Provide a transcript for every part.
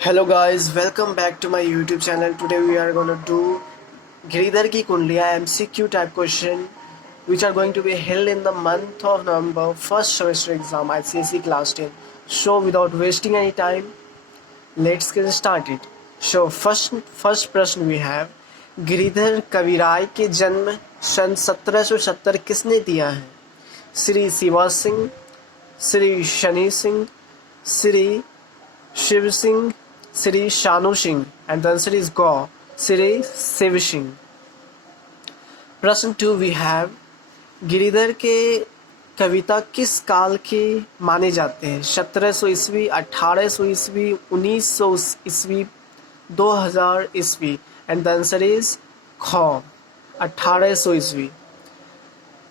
Hello guys, welcome back to my YouTube channel. Today we are going to do Giridhar Ki Kundliya MCQ type question which are going to be held in the month of November, first semester exam ICSE class 10. So without wasting any time, let's get started. So first प्रश्न we have, Giridhar कविराय के जन्म सन 1770 किसने दिया है? Shri Shiva Singh, Shri Shani Singh, Shri Shiv Singh, Shri Shanu Singh, and the answer is गौ, श्री शिव सिंह. प्रश्न 2 we have, Giridhar के कविता किस काल के माने जाते हैं? 1700 ईस्वी, 1800 ईस्वी, 1900 ईस्वी, 2000 ईस्वी, एंड द आंसर इज ख, 1800 ईस्वी.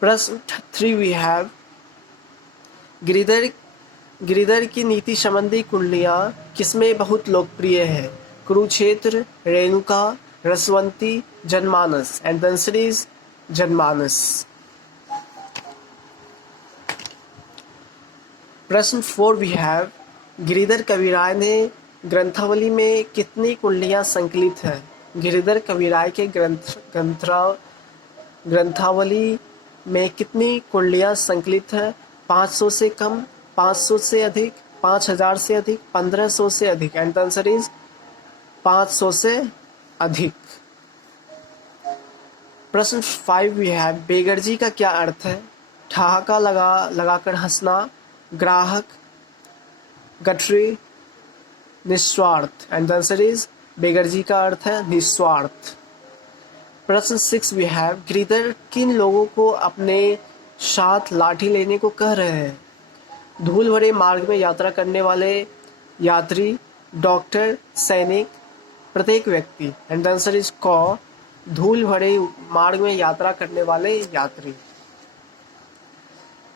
प्रश्न 3 वी हैव, गिरिधर की नीति संबंधी कुंडलियाँ किसमें बहुत लोकप्रिय है? कुरुक्षेत्र, रेणुका, रसवंती, जनमानस, एंड द आंसर इज जनमानस. प्रश्न 4 वी हैव, गिरिधर कविराय ने ग्रंथावली में कितनी कुंडलियाँ संकलित हैं? गिरिधर कविराय के ग्रंथावली में कितनी कुंडलियाँ संकलित हैं? 500 से कम, 500 से अधिक, 5000 से अधिक, 1500 से अधिक, एंड द आंसर इज 500 से अधिक. प्रश्न 5 वी हैव, बेगर्जी का क्या अर्थ है? ठहाका लगाकर हंसना, ग्राहक, गठरी, निस्वार्थ, एंड द आंसर इज बेगर्जी का अर्थ है निस्वार्थ. प्रश्न 6 वी हैव, गिरिधर किन लोगों को अपने साथ लाठी लेने को कह रहे हैं? धूल भरे मार्ग में यात्रा करने वाले यात्री, डॉक्टर, सैनिक, प्रत्येक व्यक्ति, एंड द आंसर इज क, धूल भरे मार्ग में यात्रा करने वाले यात्री.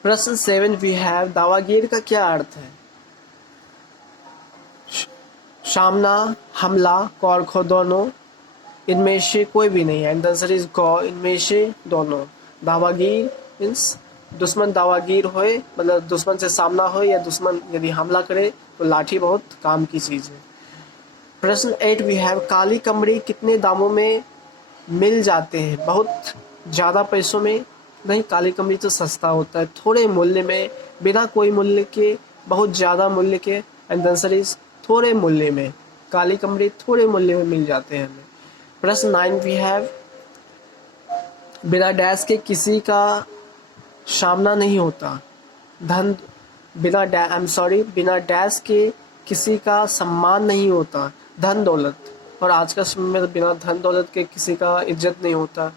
प्रश्न 7 वी हैव, दावागीर का क्या अर्थ है? सामना, हमला, कौर खो दोनों, इनमें से कोई भी नहीं, एंड द आंसर इज ग, इनमें से दोनों. दावागीर मीन्स दुश्मन दावागीर होए, मतलब दुश्मन से सामना हो, या दुश्मन यदि हमला करे तो लाठी बहुत काम की चीज़ है. प्रश्न 8 वी हैव, काली कमड़ी कितने दामों में मिल जाते हैं? बहुत ज़्यादा पैसों में नहीं, काली कमड़ी तो सस्ता होता है, थोड़े मूल्य में, बिना कोई मूल्य के, बहुत ज़्यादा मूल्य के, एंड द आंसर इज थोड़े मूल्य में. काली कमड़ी थोड़े मूल्य में मिल जाते हैं हमें. प्रश्न 9 वी हैव, बिना डैश के किसी का सामना नहीं होता. धन बिना डैश के किसी का सम्मान नहीं होता. धन दौलत, और आज का समय में बिना धन दौलत के किसी का इज्जत नहीं होता.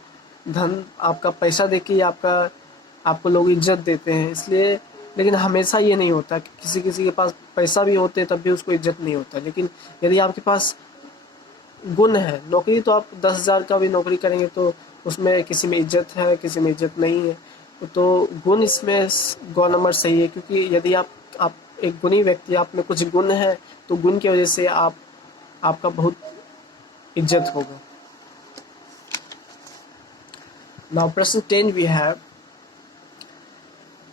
धन आपका पैसा देके आपको लोग इज्जत देते हैं, इसलिए. लेकिन हमेशा ये नहीं होता कि किसी के पास पैसा भी होते तब भी उसको इज्जत नहीं होता. लेकिन यदि आपके पास गुण है, नौकरी तो आप 10,000 का भी नौकरी करेंगे तो उसमें किसी में इज्जत है, किसी में इज्जत नहीं है. तो गुण इसमें गौ नंबर सही है, क्योंकि यदि आप एक गुणी व्यक्ति, आप में कुछ गुण है, तो गुण की वजह से आपका बहुत इज्जत होगा. नाउ प्रश्न 10 वी हैव,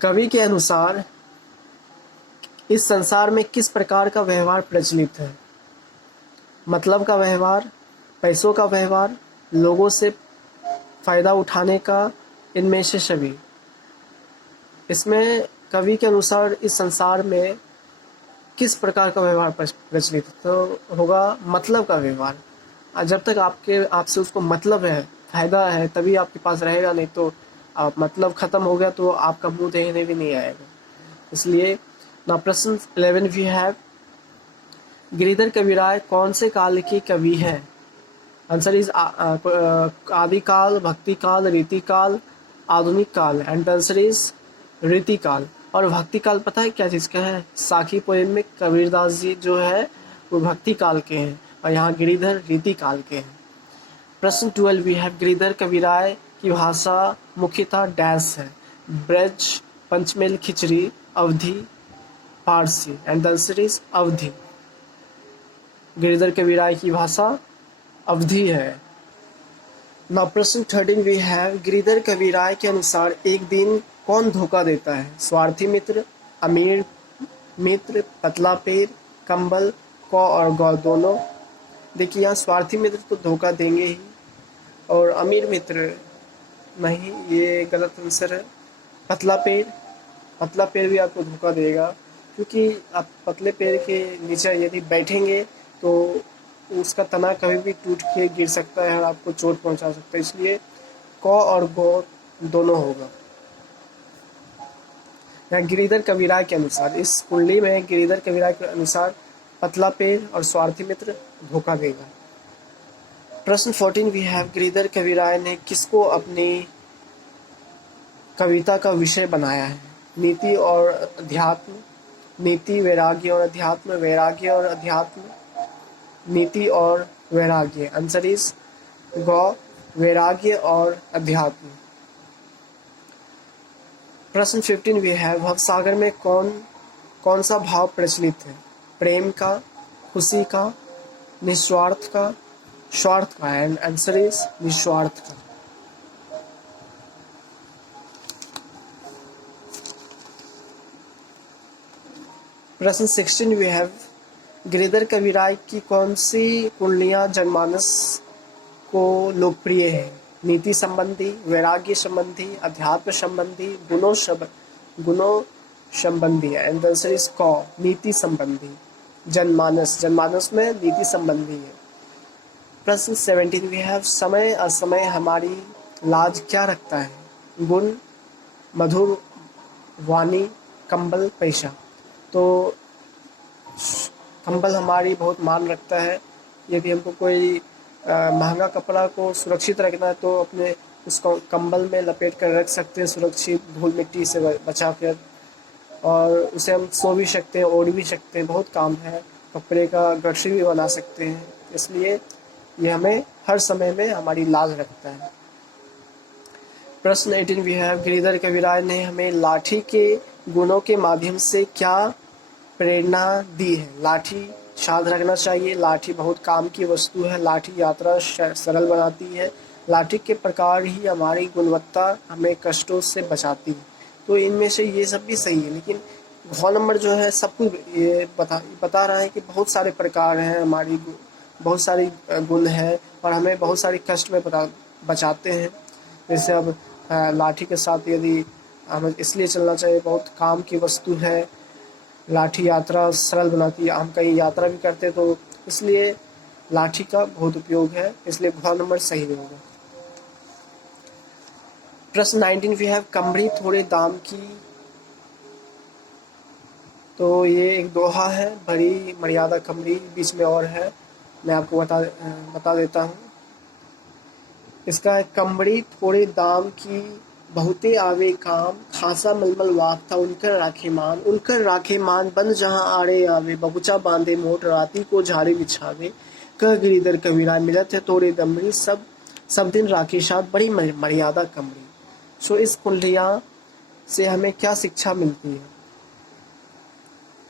कवि के अनुसार इस संसार में किस प्रकार का व्यवहार प्रचलित है? मतलब का व्यवहार, पैसों का व्यवहार, लोगों से फायदा उठाने का, इनमें से सभी. इसमें कवि के अनुसार इस संसार में किस प्रकार का व्यवहार प्रचलित तो होगा मतलब का व्यवहार. जब तक आपसे उसको मतलब है, फायदा है, तभी आपके पास रहेगा, नहीं तो आप मतलब खत्म हो गया तो आपका मुंह देखने भी नहीं आएगा. इसलिए ना. प्रश्न 11 वी हैव, गिरिधर कविराय कौन से काल के कवि हैं? आंसर इज आदिकाल, भक्ति काल, रीति काल, आधुनिक काल, एंड आंसर इज रीति काल. और भक्ति काल पता है क्या चीज़ का है? साखी पोएम में कबीरदास जी जो है वो भक्ति काल के हैं, और यहाँ गिरिधर रीति काल के हैं. प्रश्न 12 वी हैव, गिरिधर कविराय की भाषा मुख्यतः डैश है? ब्रज, पंचमेल, खिचड़ी, Awadhi, Parsi, and the answer is Awadhi. Giridhar Kaviray की भाषा अवधी है. नाउ प्रश्न 13 वी हैव, गिरिधर कविराय के अनुसार एक दिन कौन धोखा देता है? स्वार्थी मित्र, अमीर मित्र, पतला पेड़, कंबल, क और ग दोनों। देखिए यहाँ स्वार्थी मित्र तो धोखा देंगे ही, और अमीर मित्र नहीं, ये गलत आंसर है। पतला पेड़ भी आपको धोखा देगा, क्योंकि आप पतले पेड़ के नीचे यदि बैठेंगे तो उसका तना कभी भी टूट के गिर सकता है और आपको चोट पहुंचा सकता है। इसलिए क और गो दोनों होगा। यहाँ गिरिधर कविराय के अनुसार, इस कुंडली में गिरिधर कविराय के अनुसार पतला पेड़ और स्वार्थी मित्र धोखा देगा। प्रश्न 14 वी हैव, गिरिधर कविराय ने किसको अपनी कविता का विषय बनाया है? नीति और अध्यात्म, नीति वैराग्य और अध्यात्म, वैराग्य और अध्यात्म, नीति और वैराग्य। आंसर इज ग, वैराग्य और अध्यात्म। प्रश्न 15 वी हैव, भवसागर में कौन सा भाव प्रचलित है? प्रेम का, खुशी का, निस्वार्थ का, स्वार्थ का। एंड आंसर इज निस्वार्थ का। प्रश्न 16 वी हैव, गिरिधर कविराय की कौन सी कुंडलियां जनमानस को लोकप्रिय है? नीति संबंधी, वैराग्य संबंधी, अध्यात्म संबंधी, गुणों संबंधी। एंड आंसर इज क, नीति संबंधी। जनमानस में नीति संबंधी है। प्रश्न 17 वी हैव, समय असमय हमारी लाज क्या रखता है? गुण, मधुर वाणी, कंबल, पैसा। तो कंबल हमारी बहुत मान रखता है। यदि हमको कोई महंगा कपड़ा को सुरक्षित रखना है तो अपने उसको कंबल में लपेट कर रख सकते हैं, सुरक्षित धूल मिट्टी से बचा कर, और उसे हम सो भी सकते हैं, ओढ़ भी सकते हैं। बहुत काम है, कपड़े का गठरी भी बना सकते हैं। इसलिए ये हमें हर समय में हमारी लाज रखता है। प्रश्न 18 वी हैव, गिरिधर कविराय ने हमें लाठी के गुणों के माध्यम से क्या प्रेरणा दी है? लाठी शांत रखना चाहिए, लाठी बहुत काम की वस्तु है, लाठी यात्रा सरल बनाती है, लाठी के प्रकार ही हमारी गुणवत्ता हमें कष्टों से बचाती है। तो इनमें से ये सब भी सही है, लेकिन घ नंबर जो है सब कुछ ये बता रहा है कि बहुत सारे प्रकार हैं हमारी, बहुत सारी गुण है और हमें बहुत सारी कष्ट में बचाते हैं। जैसे अब लाठी के साथ यदि हमें इसलिए चलना चाहिए, बहुत काम की वस्तु है, लाठी यात्रा सरल बनाती है, हम कहीं यात्रा भी करते तो इसलिए लाठी का बहुत उपयोग है, इसलिए घ नंबर सही होगा। प्रश्न 19 वी हैव, कमरी थोड़े दाम की। तो ये एक दोहा है, बड़ी मर्यादा कमरी, बीच में और है, मैं आपको बता देता हूँ। इसका है, कमरी थोड़े दाम की, बहुते आवे काम, खासा मलमल वाफ्ता उनकर राखे मान, बंद जहाँ आड़े आवे, बबूचा बांधे मोट, राती को झाड़ी बिछावे, कह गिरिधर कविराय मिलत है तोड़े दमरी, सब दिन राखी साथ बड़ी मर्यादा कमरी। सो इस कुंडलियाँ से हमें क्या शिक्षा मिलती है?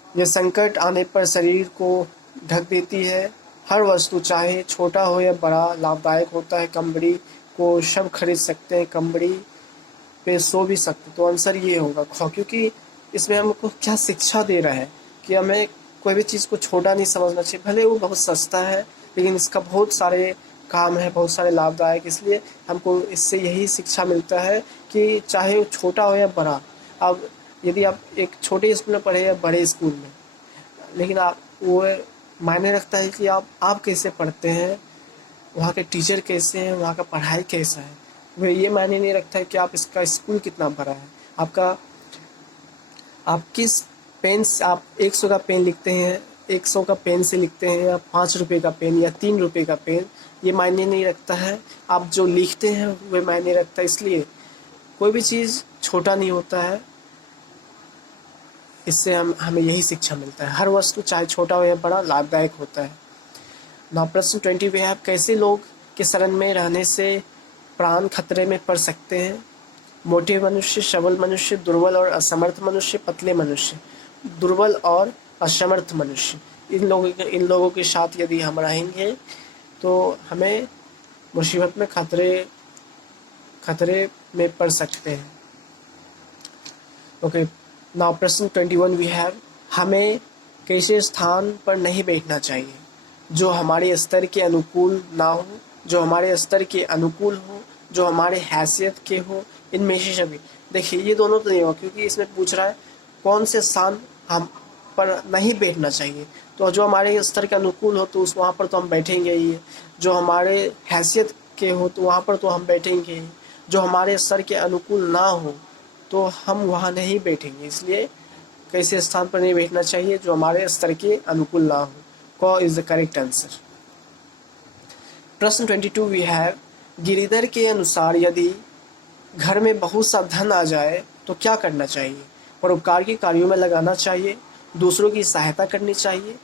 यह संकट आने पर शरीर को ढक देती है। हर वस्तु चाहे छोटा हो या बड़ा लाभदायक होता है। कमरी को सब खरीद सकते हैं, कमरी पे सो भी सकते। तो आंसर ये होगा ख, क्योंकि इसमें हमको क्या शिक्षा दे रहा है कि हमें कोई भी चीज़ को छोटा नहीं समझना चाहिए। भले वो बहुत सस्ता है, लेकिन इसका बहुत सारे काम है, बहुत सारे लाभदायक। इसलिए हमको इससे यही शिक्षा मिलता है कि चाहे वो छोटा हो या बड़ा, अब यदि आप एक छोटे स्कूल में पढ़े या बड़े स्कूल में, लेकिन आप वो मायने रखता है कि आप कैसे पढ़ते हैं, वहाँ के टीचर कैसे हैं, वहाँ का पढ़ाई कैसा है। वह ये मायने नहीं रखता है कि आप इसका स्कूल कितना बड़ा है। आप किस पेन से आप 100 का पेन लिखते हैं, 100 का पेन से लिखते हैं, या 5 रुपये का पेन या 3 रुपये का पेन, ये मायने नहीं रखता है। आप जो लिखते हैं वह मायने रखता है। इसलिए कोई भी चीज़ छोटा नहीं होता है। इससे हमें यही शिक्षा मिलता है, हर वस्तु चाहे छोटा हो या बड़ा लाभदायक होता है। ना प्रश्न 20 वे है, कैसे लोग के शरण में रहने से प्राण खतरे में पड़ सकते हैं? मोटे मनुष्य, सबल मनुष्य, दुर्बल और असमर्थ मनुष्य, पतले मनुष्य। दुर्बल और असमर्थ मनुष्य, इन लोगों के साथ यदि हम रहेंगे तो हमें मुसीबत में खतरे में पड़ सकते हैं। ओके, नाउ प्रश्न 21 वी हैव, हमें कैसे स्थान पर नहीं बैठना चाहिए जो हमारे स्तर के अनुकूल ना हो, जो हमारे स्तर के अनुकूल हो, जो हमारे हैसियत के हो, इनमें से सभी। देखिए ये दोनों तो नहीं हो, क्योंकि इसमें पूछ रहा है कौन से स्थान हम पर नहीं बैठना चाहिए। तो जो हमारे स्तर के अनुकूल हो तो उस वहाँ पर तो हम बैठेंगे ही, जो हमारे हैसियत के हो तो वहाँ पर तो हम बैठेंगे ही, जो हमारे स्तर के अनुकूल ना हो तो हम वहाँ नहीं बैठेंगे। इसलिए कैसे स्थान पर नहीं बैठना चाहिए जो हमारे स्तर के अनुकूल ना हो। को इज द करेक्ट आंसर। प्रश्न 22 वी हैव, गिरिधर के अनुसार यदि घर में बहुत सा धन आ जाए तो क्या करना चाहिए? परोपकार के कार्यों में लगाना चाहिए, दूसरों की सहायता करनी चाहिए,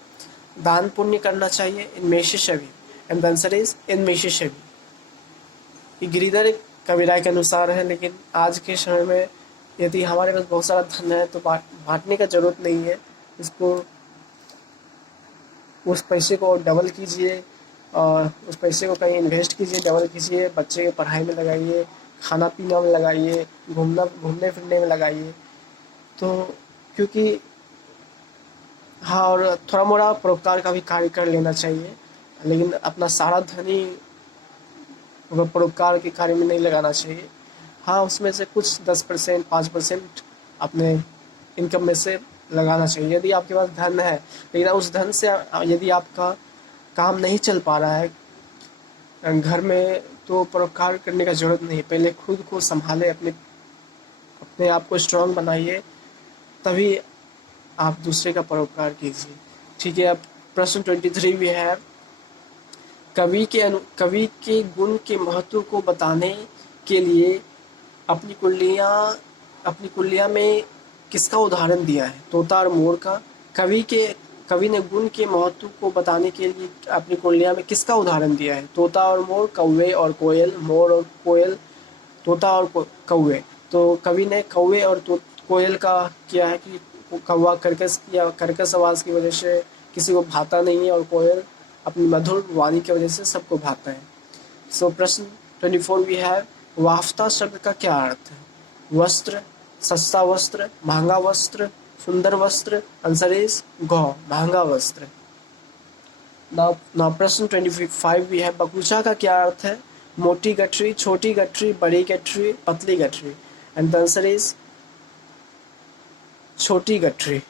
दान पुण्य करना चाहिए, इनमें से सभी। एंड द आंसर इज इनमें से सभी। ये गिरिधर कबीरा के अनुसार है, लेकिन आज के समय में यदि हमारे पास बहुत सारा धन है तो बांटने का जरूरत नहीं है। इसको उस पैसे को डबल कीजिए और उस पैसे को कहीं इन्वेस्ट कीजिए, डबल कीजिए, बच्चे की पढ़ाई में लगाइए, खाना पीना में लगाइए, घूमने फिरने में लगाइए। तो क्योंकि हाँ, और थोड़ा मोड़ा परोपकार का भी कार्य कर लेना चाहिए, लेकिन अपना सारा धन ही परोपकार के कार्य में नहीं लगाना चाहिए। हाँ, उसमें से कुछ 10% 5% अपने इनकम में से लगाना चाहिए यदि आपके पास धन है। लेकिन उस धन से यदि आपका काम नहीं चल पा रहा है घर में तो परोपकार करने का ज़रूरत नहीं। पहले खुद को संभाले, अपने आप को स्ट्रांग बनाइए, तभी आप दूसरे का परोपकार कीजिए। ठीक है। अब प्रश्न 23 भी है, कवि के गुण के महत्व को बताने के लिए अपनी कुल्लिया में किसका उदाहरण दिया है? तोता और मोर का। कवि ने गुण के महत्व को बताने के लिए अपनी कुल्लिया में किसका उदाहरण दिया है? तोता और मोर, कौवे और कोयल, मोर और कोयल, तोता और कौवे। तो कवि ने कौवे और कोयल का किया है कि कौवा कर्कश आवाज़ की वजह से किसी को भाता नहीं है और कोयल अपनी मधुर वाणी की वजह से सबको भाता है। सो प्रश्न 24 भी है, वाफ्ता शब्द का क्या अर्थ है? वस्त्र, सस्ता वस्त्र, महंगा वस्त्र, सुंदर वस्त्र। आंसर इज गौ, महंगा वस्त्र। नाउ प्रश्न 25 भी है, बकुचा का क्या अर्थ है? मोटी गठरी, छोटी गठरी, बड़ी गठरी, पतली गठरी। एंड द आंसर इज छोटी गठरी।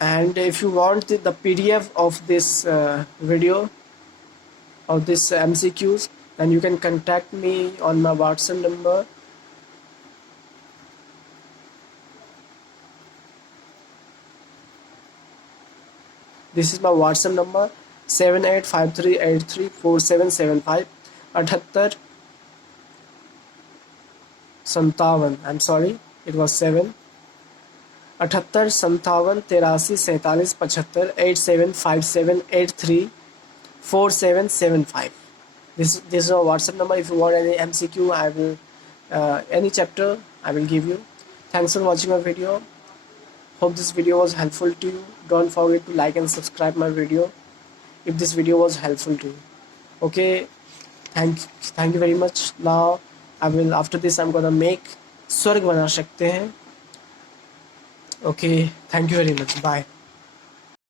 And if you want the PDF of this video of this MCQs, then you can contact me on my WhatsApp number. This is my WhatsApp number 7853834775 78 57, I'm sorry, it was 7 78 57 83 47 75 8757834775. This is our WhatsApp number. If you want any MCQ, I will any chapter I will give you. Thanks for watching my video. Hope this video was helpful to you. Don't forget to like and subscribe my video if this video was helpful to you. Okay, thank you very much. Now after this I'm gonna make स्वर्ग बना सकते हैं। Okay, thank you very much. Bye.